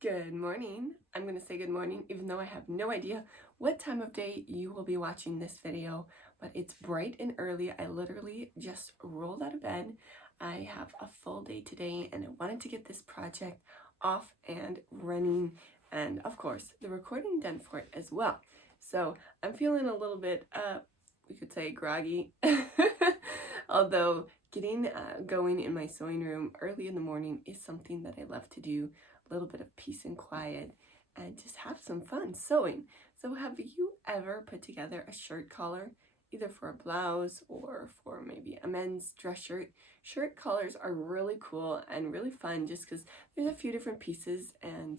Good morning. I'm going to say good morning even though I have no idea what time of day you will be watching this video, but it's bright and early. I literally just rolled out of bed. I have a full day today and I wanted to get this project off and running, and of course the recording done for it as well. So I'm feeling a little bit, we could say groggy, although getting going in my sewing room early in the morning is something that I love to do. A little bit of peace and quiet and just have some fun sewing. So have you ever put together a shirt collar, either for a blouse or for maybe a men's dress shirt? Shirt collars are really cool and really fun just because there's a few different pieces, and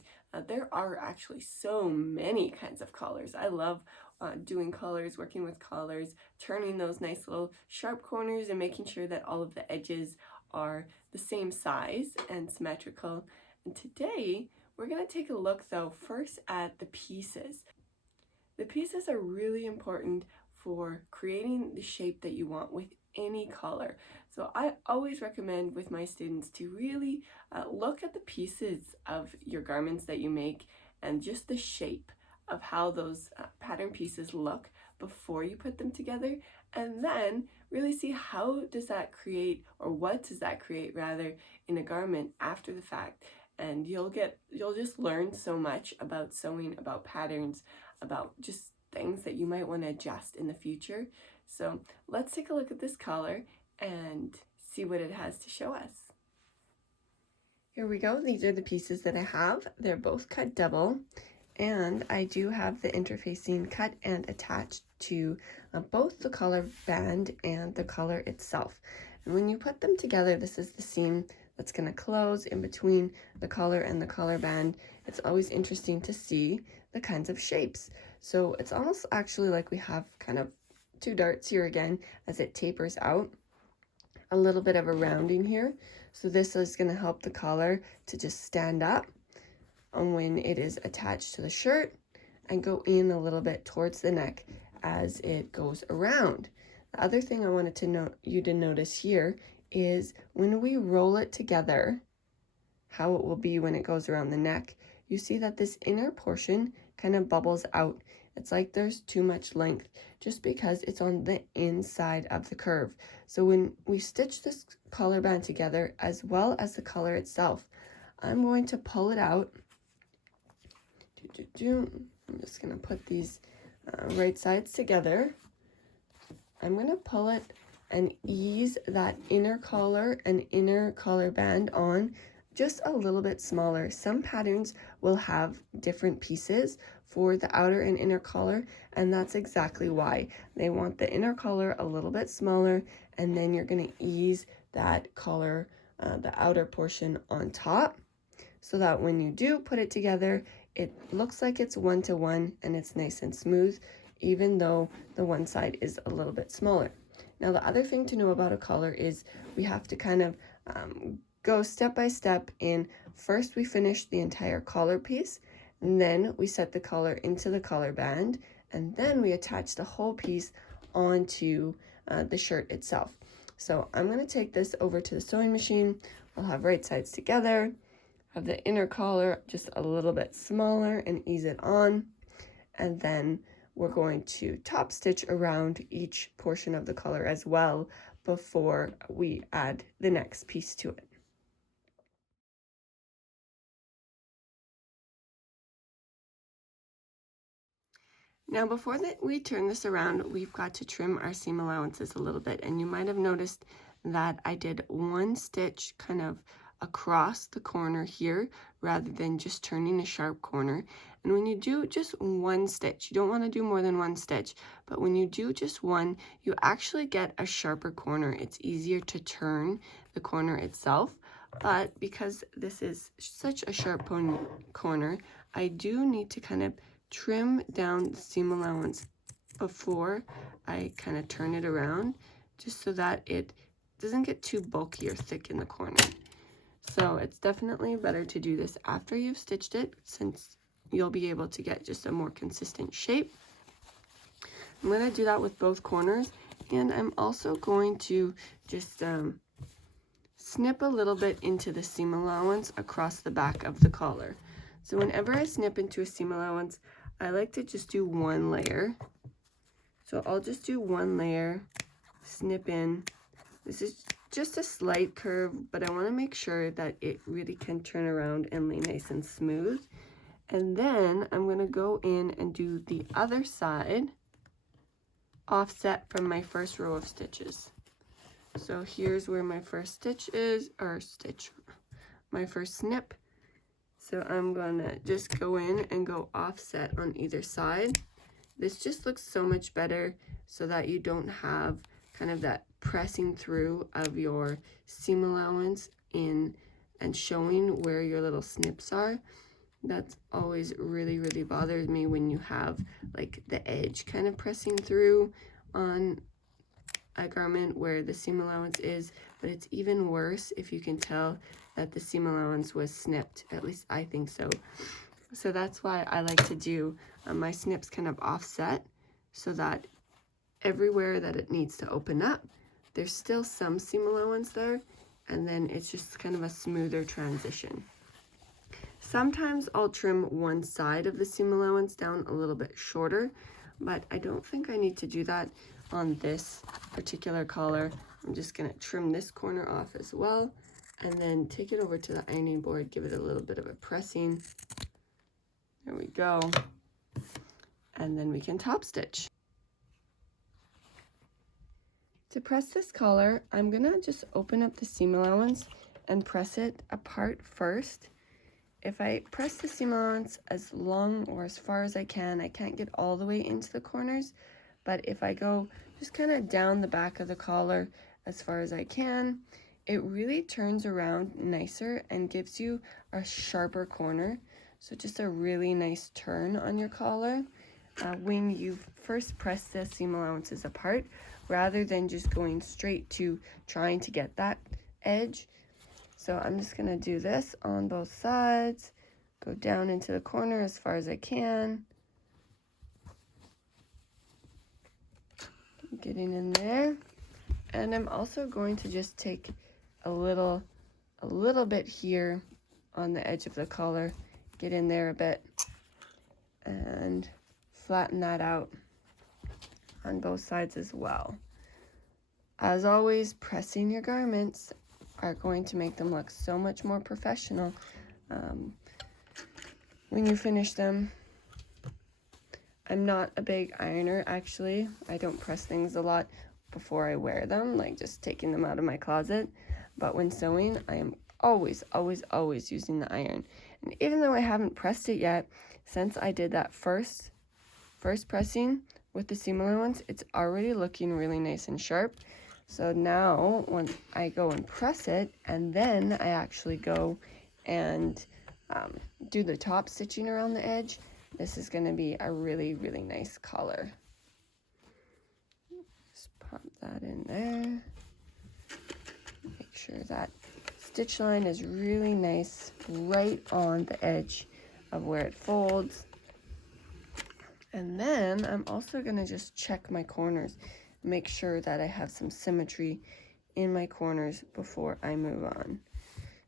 there are actually so many kinds of collars. I love doing collars, working with collars, turning those nice little sharp corners and making sure that all of the edges are the same size and symmetrical. And today we're going to take a look though first at the pieces. The pieces are really important for creating the shape that you want with any collar. So I always recommend with my students to really look at the pieces of your garments that you make and just the shape of how those pattern pieces look before you put them together, and then really see how does that create, or what does that create rather, in a garment after the fact. And you'll just learn so much about sewing, about patterns, about just things that you might want to adjust in the future. So let's take a look at this collar and see what it has to show us. Here we go. These are the pieces that I have. They're both cut double, and I do have the interfacing cut and attached to both the collar band and the collar itself. And when you put them together, this is the seam that's going to close in between the collar and the collar band. It's always interesting to see the kinds of shapes. So it's almost actually like we have kind of two darts here again as it tapers out. A little bit of a rounding here. So this is going to help the collar to just stand up when it is attached to the shirt and go in a little bit towards the neck as it goes around. The other thing I wanted to you to notice here is when we roll it together, how it will be when it goes around the neck. You see that this inner portion kind of bubbles out. It's like there's too much length just because it's on the inside of the curve. So when we stitch this collar band together as well as the collar itself, I'm going to pull it out. I'm just going to put these right sides together. I'm going to pull it and ease that inner collar and inner collar band on just a little bit smaller. Some patterns will have different pieces for the outer and inner collar, and that's exactly why. They want the inner collar a little bit smaller, and then you're going to ease that collar, the outer portion on top, so that when you do put it together, it looks like it's one-to-one and it's nice and smooth, even though the one side is a little bit smaller. Now, the other thing to know about a collar is we have to kind of go step by step in. First, we finish the entire collar piece, and then we set the collar into the collar band, and then we attach the whole piece onto the shirt itself. So I'm going to take this over to the sewing machine. I'll have right sides together, have the inner collar just a little bit smaller and ease it on, and then we're going to top stitch around each portion of the collar as well before we add the next piece to it. Now before we turn this around, we've got to trim our seam allowances a little bit, and you might have noticed that I did one stitch kind of across the corner here rather than just turning a sharp corner. And when you do just one stitch, you don't want to do more than one stitch, but when you do just one, you actually get a sharper corner. It's easier to turn the corner itself, but because this is such a sharp corner, I do need to kind of trim down the seam allowance before I kind of turn it around, just so that it doesn't get too bulky or thick in the corner. So it's definitely better to do this after you've stitched it, since you'll be able to get just a more consistent shape. I'm going to do that with both corners, and I'm also going to just snip a little bit into the seam allowance across the back of the collar. So whenever I snip into a seam allowance, I like to just do one layer. So I'll just do one layer, snip in. This is just a slight curve, but I want to make sure that it really can turn around and lay nice and smooth. And then I'm going to go in and do the other side offset from my first row of stitches. So here's where my first stitch is, or my first snip. So I'm gonna just go in and go offset on either side. This just looks so much better so that you don't have kind of that pressing through of your seam allowance in and showing where your little snips are. That's always really bothers me when you have like the edge kind of pressing through on a garment where the seam allowance is, but it's even worse if you can tell that the seam allowance was snipped. At least I think so. So that's why I like to do my snips kind of offset so that everywhere that it needs to open up, there's still some seam allowance there, and then it's just kind of a smoother transition. Sometimes I'll trim one side of the seam allowance down a little bit shorter, but I don't think I need to do that on this particular collar. I'm just going to trim this corner off as well, and then take it over to the ironing board, give it a little bit of a pressing. There we go. And then we can top stitch. To press this collar, I'm going to just open up the seam allowance and press it apart first. If I press the seam allowance as long or as far as I can't get all the way into the corners, but if I go just kind of down the back of the collar as far as I can, it really turns around nicer and gives you a sharper corner. So just a really nice turn on your collar when you first press the seam allowances apart, rather than just going straight to trying to get that edge. So I'm just going to do this on both sides, go down into the corner as far as I can. Getting in there. And I'm also going to just take a little bit here on the edge of the collar, get in there a bit, and flatten that out on both sides as well. As always, pressing your garments are going to make them look so much more professional when you finish them. I'm not a big ironer, actually. I don't press things a lot before I wear them, like just taking them out of my closet. But when sewing, I am always using the iron. And even though I haven't pressed it yet, since I did that first pressing with the seam allowance, it's already looking really nice and sharp. So now when I go and press it, and then I actually go and do the top stitching around the edge, this is going to be a really nice collar. Just pop that in there. Make sure that stitch line is really nice right on the edge of where it folds. And then I'm also going to just check my corners, make sure that I have some symmetry in my corners before I move on.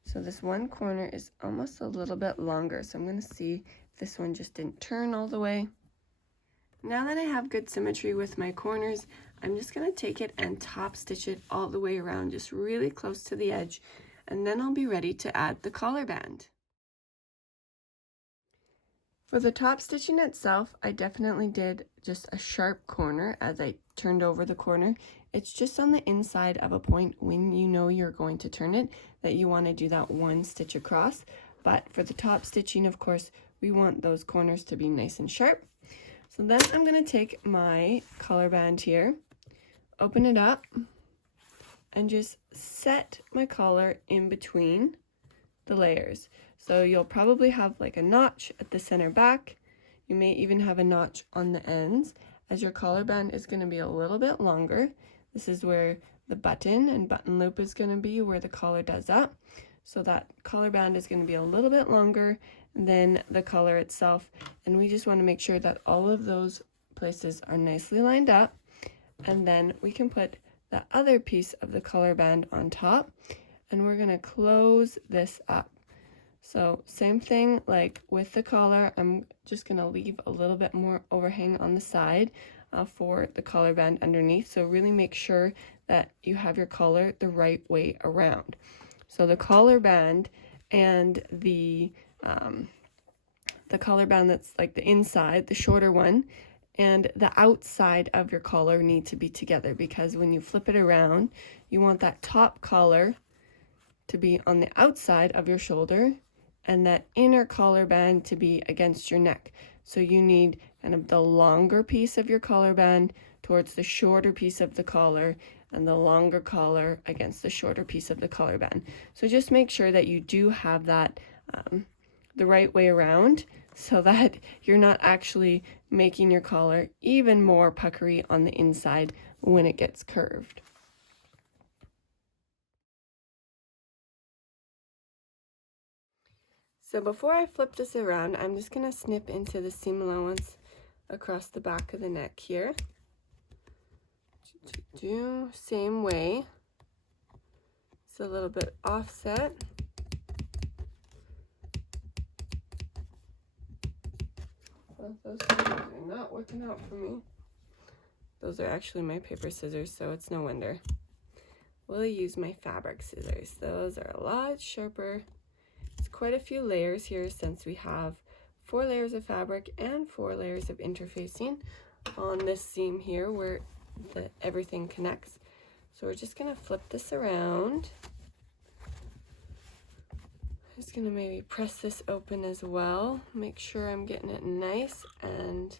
So this one corner is almost a little bit longer, so I'm going to see if this one just didn't turn all the way. Now that I have good symmetry with my corners, I'm just going to take it and top stitch it all the way around, just really close to the edge, and then I'll be ready to add the collar band. For the top stitching itself, I definitely did just a sharp corner as I turned over the corner. It's just on the inside of a point when you know you're going to turn it that you want to do that one stitch across. But for the top stitching, of course, we want those corners to be nice and sharp. So then I'm going to take my collar band here, open it up, and just set my collar in between the layers. So you'll probably have like a notch at the center back. You may even have a notch on the ends, as your collar band is going to be a little bit longer. This is where the button and button loop is going to be, where the collar does up. So that collar band is going to be a little bit longer than the collar itself. And we just want to make sure that all of those places are nicely lined up. And then we can put the other piece of the collar band on top, and we're going to close this up. So same thing like with the collar, I'm just gonna leave a little bit more overhang on the side for the collar band underneath. So really make sure that you have your collar the right way around. So the collar band and the collar band that's like the inside, the shorter one, and the outside of your collar need to be together, because when you flip it around, you want that top collar to be on the outside of your shoulder and that inner collar band to be against your neck. So you need kind of the longer piece of your collar band towards the shorter piece of the collar, and the longer collar against the shorter piece of the collar band. So just make sure that you do have that the right way around, so that you're not actually making your collar even more puckery on the inside when it gets curved. So before I flip this around, I'm just going to snip into the seam allowance across the back of the neck here. Same way. It's a little bit offset. Well, those scissors are not working out for me. Those are actually my paper scissors, so it's no wonder. We'll use my fabric scissors. Those are a lot sharper. It's quite a few layers here, since we have 4 layers of fabric and 4 layers of interfacing on this seam here where everything connects. So we're just gonna flip this around. I'm just gonna maybe press this open as well. Make sure I'm getting it nice and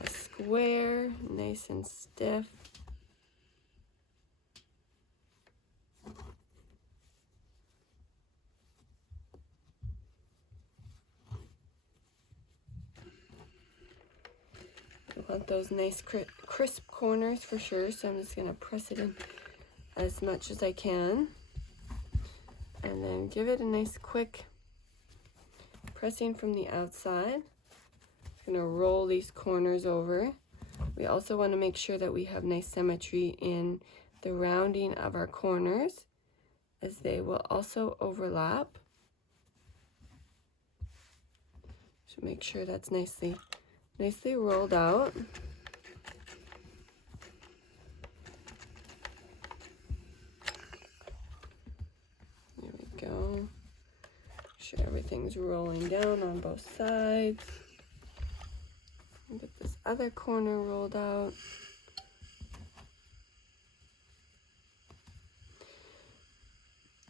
a square, nice and stiff. I want those nice crisp corners for sure, so I'm just going to press it in as much as I can, and then give it a nice quick pressing from the outside. I'm going to roll these corners over. We also want to make sure that we have nice symmetry in the rounding of our corners, as they will also overlap. So make sure that's nicely rolled out. There we go. Make sure everything's rolling down on both sides. Get this other corner rolled out.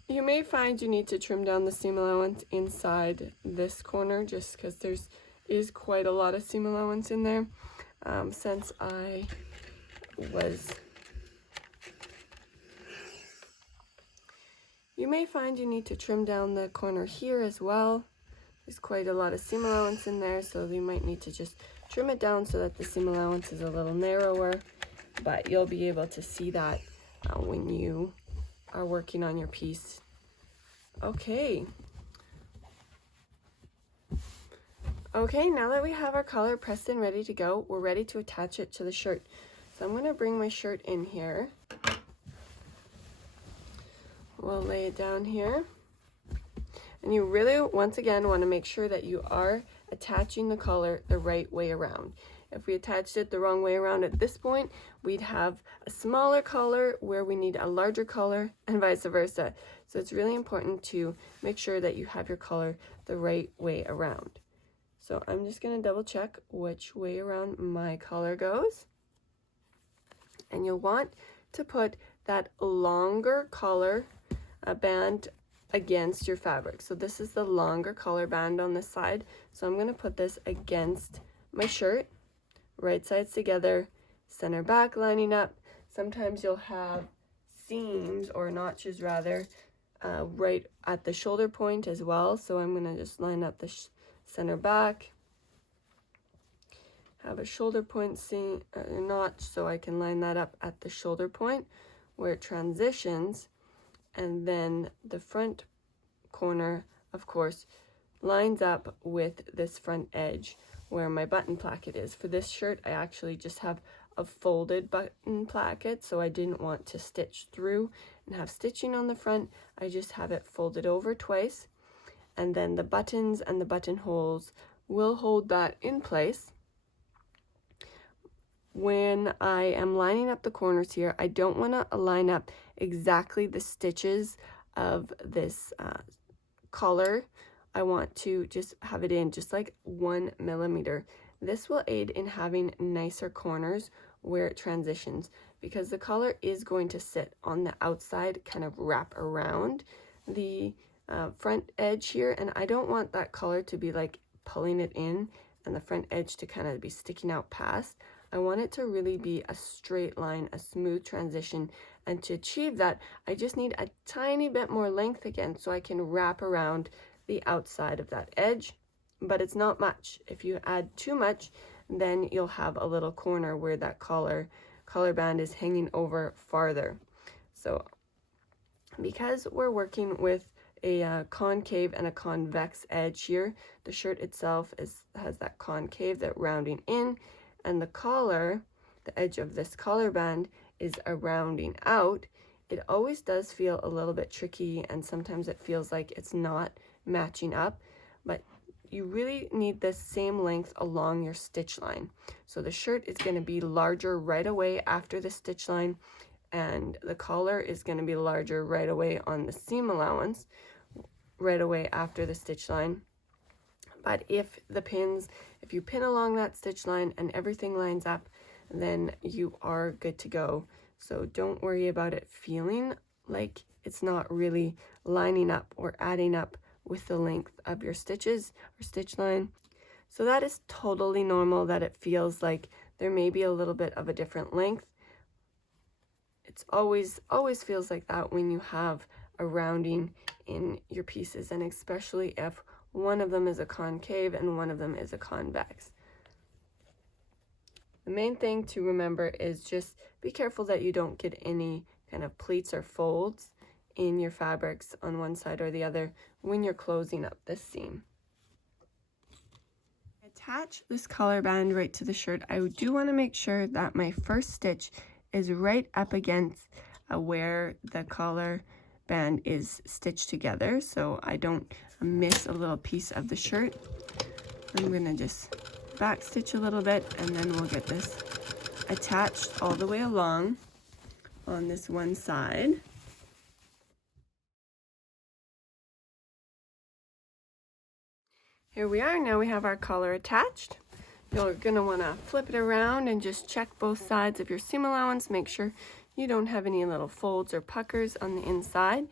You may find you need to trim down the seam allowance inside this corner, just because is quite a lot of seam allowance in there. Since I was, you may find you need to trim down the corner here as well. There's quite a lot of seam allowance in there, so you might need to just trim it down so that the seam allowance is a little narrower, but you'll be able to see that when you are working on your piece. Okay, now that we have our collar pressed and ready to go, we're ready to attach it to the shirt. So I'm going to bring my shirt in here. We'll lay it down here. And you really, once again, want to make sure that you are attaching the collar the right way around. If we attached it the wrong way around at this point, we'd have a smaller collar where we need a larger collar, and vice versa. So it's really important to make sure that you have your collar the right way around. So I'm just going to double check which way around my collar goes. And you'll want to put that longer collar band against your fabric. So this is the longer collar band on this side. So I'm going to put this against my shirt, right sides together, center back lining up. Sometimes you'll have seams, or notches rather, right at the shoulder point as well. So I'm going to just line up the center back, have a shoulder point seam notch, so I can line that up at the shoulder point where it transitions, and then the front corner, of course, lines up with this front edge where my button placket is. For this shirt, I actually just have a folded button placket, so I didn't want to stitch through and have stitching on the front. I just have it folded over twice, and then the buttons and the buttonholes will hold that in place. When I am lining up the corners here, I don't want to line up exactly the stitches of this collar. I want to just have it in just like 1 millimeter. This will aid in having nicer corners where it transitions, because the collar is going to sit on the outside, kind of wrap around the front edge here, and I don't want that collar to be like pulling it in and the front edge to kind of be sticking out past. I want it to really be a straight line, a smooth transition, and to achieve that, I just need a tiny bit more length again so I can wrap around the outside of that edge, but it's not much. If you add too much, then you'll have a little corner where that collar band is hanging over farther. So because we're working with a concave and a convex edge here, the shirt itself has that concave, that rounding in, and the collar, the edge of this collar band, is a rounding out. It always does feel a little bit tricky, and sometimes it feels like it's not matching up, but you really need the same length along your stitch line. So the shirt is going to be larger right away after the stitch line, and the collar is going to be larger right away on the seam allowance, right away after the stitch line. But if you pin along that stitch line and everything lines up, then you are good to go. So don't worry about it feeling like it's not really lining up or adding up with the length of your stitches or stitch line. So that is totally normal, that it feels like there may be a little bit of a different length. It's always feels like that when you have a rounding in your pieces, and especially if one of them is a concave and one of them is a convex. The main thing to remember is just be careful that you don't get any kind of pleats or folds in your fabrics on one side or the other when you're closing up this seam. Attach this collar band right to the shirt. I do want to make sure that my first stitch is right up against where the collar band is stitched together, so I don't miss a little piece of the shirt. I'm going to just back stitch a little bit, and then we'll get this attached all the way along on this one side. Here we are. Now we have our collar attached. You're going to want to flip it around and just check both sides of your seam allowance. Make sure you don't have any little folds or puckers on the inside.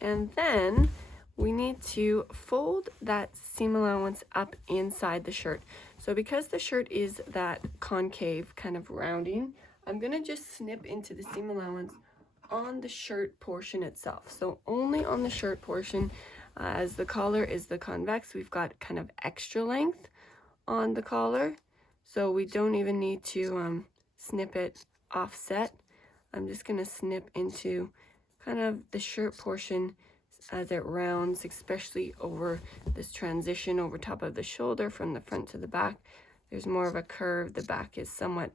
And then we need to fold that seam allowance up inside the shirt. So because the shirt is that concave kind of rounding, I'm going to just snip into the seam allowance on the shirt portion itself. So only on the shirt portion. As the collar is the convex, we've got kind of extra length on the collar, so we don't even need to snip it offset. I'm just going to snip into kind of the shirt portion as it rounds, especially over this transition over top of the shoulder from the front to the back. There's more of a curve. The back is somewhat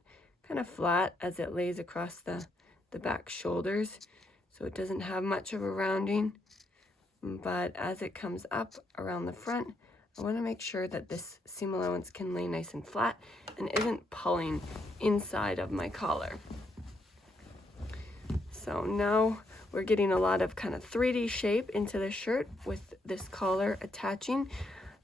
kind of flat as it lays across the back shoulders, so it doesn't have much of a rounding. But as it comes up around the front, I want to make sure that this seam allowance can lay nice and flat and isn't pulling inside of my collar. So now we're getting a lot of kind of 3D shape into the shirt with this collar attaching.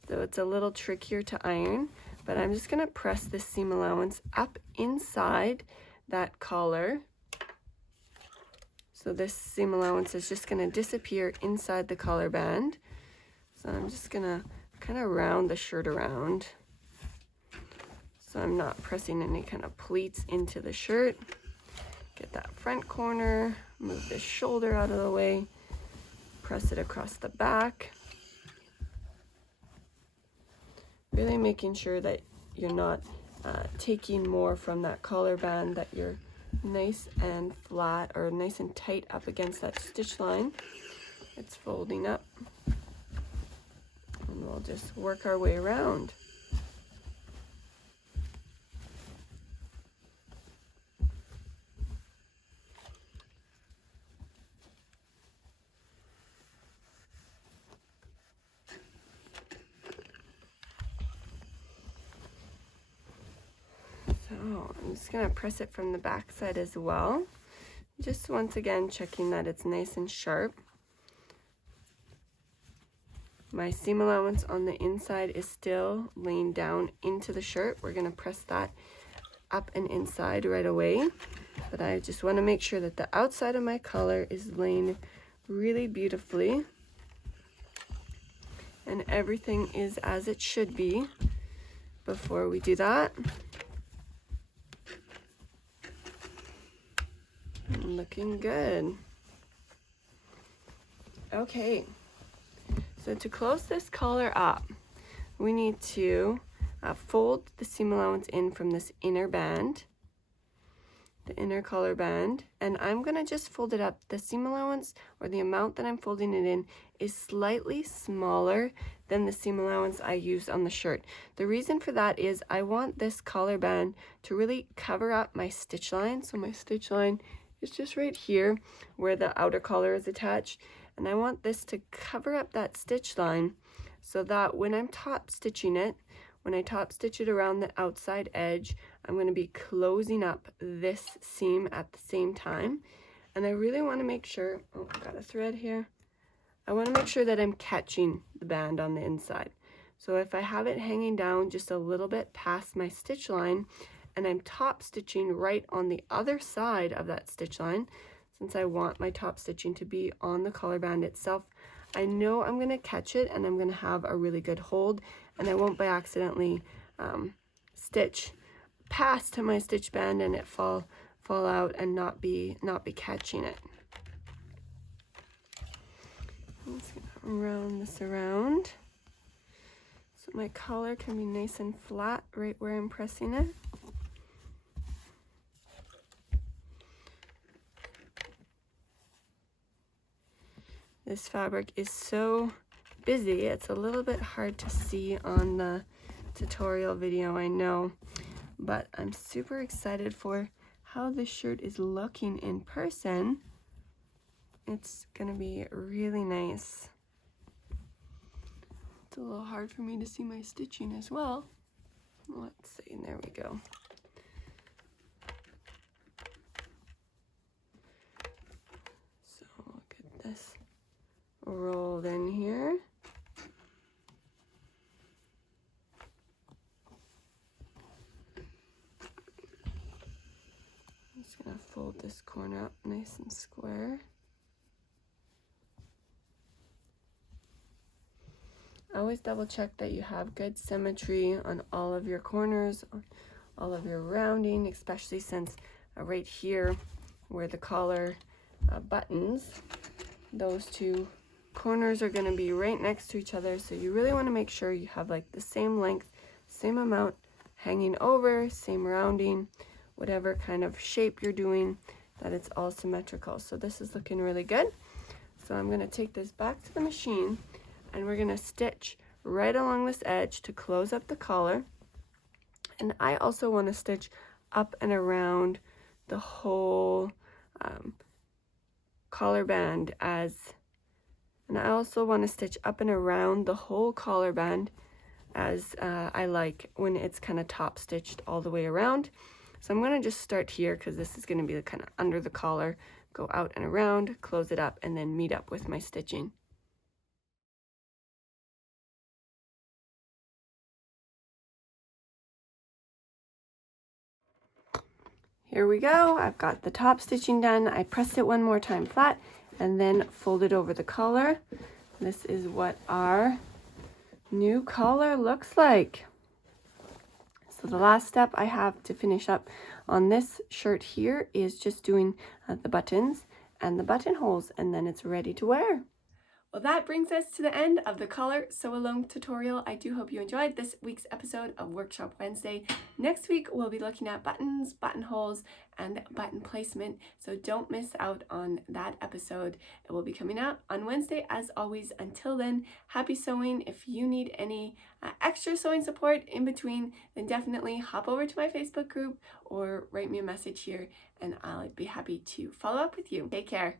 So it's a little trickier to iron, but I'm just going to press this seam allowance up inside that collar. So this seam allowance is just going to disappear inside the collar band. So I'm just going to kind of round the shirt around, so I'm not pressing any kind of pleats into the shirt. Get that front corner, move this shoulder out of the way, press it across the back. Really making sure that you're not taking more from that collar band, that you're nice and flat or nice and tight up against that stitch line. It's folding up, and we'll just work our way around. So I'm just gonna press it from the back side as well. Just once again checking that it's nice and sharp. My seam allowance on the inside is still laying down into the shirt. We're gonna press that up and inside right away. But I just wanna make sure that the outside of my collar is laying really beautifully. And everything is as it should be before we do that. Looking good. Okay, so to close this collar up, we need to fold the seam allowance in from this inner band, the inner collar band, and I'm gonna just fold it up. The seam allowance, or the amount that I'm folding it in, is slightly smaller than the seam allowance I use on the shirt. The reason for that is I want this collar band to really cover up my stitch line. So my stitch line is just right here where the outer collar is attached, and I want this to cover up that stitch line so that when I'm top stitching it, when I top stitch it around the outside edge, I'm going to be closing up this seam at the same time. And I really want to make sure, oh, I've got a thread here. I want to make sure that I'm catching the band on the inside. So if I have it hanging down just a little bit past my stitch line, and I'm top stitching right on the other side of that stitch line, since I want my top stitching to be on the collar band itself, I know I'm going to catch it and I'm going to have a really good hold, and I won't by accidentally stitch past my stitch band and it fall out and not be catching it. I'm just going to round this around so my collar can be nice and flat right where I'm pressing it. This fabric is so busy, it's a little bit hard to see on the tutorial video, I know, but I'm super excited for how this shirt is looking in person. It's gonna be really nice. It's a little hard for me to see my stitching as well. Let's see, there we go. So look at this rolled in here. I'm just gonna fold this corner up nice and square. Always double check that you have good symmetry on all of your corners, all of your rounding, especially since right here where the collar buttons, those two corners are going to be right next to each other, so you really want to make sure you have like the same length, same amount hanging over, same rounding, whatever kind of shape you're doing, that it's all symmetrical. So this is looking really good. So I'm going to take this back to the machine and we're going to stitch right along this edge to close up the collar. And I also want to stitch up and around the whole collar band and I also want to stitch up and around the whole collar band as I like when it's kind of top stitched all the way around. So I'm going to just start here because this is going to be the kind of under the collar, go out and around, close it up, and then meet up with my stitching. Here we go. I've got the top stitching done. I pressed it one more time flat and then folded over the collar. This is what our new collar looks like. So the last step I have to finish up on this shirt here is just doing the buttons and the buttonholes, and then it's ready to wear. Well, that brings us to the end of the Collar Sew Along tutorial. I do hope you enjoyed this week's episode of Workshop Wednesday. Next week, we'll be looking at buttons, buttonholes, and button placement, so don't miss out on that episode. It will be coming out on Wednesday, as always. Until then, happy sewing. If you need any extra sewing support in between, then definitely hop over to my Facebook group or write me a message here, and I'll be happy to follow up with you. Take care.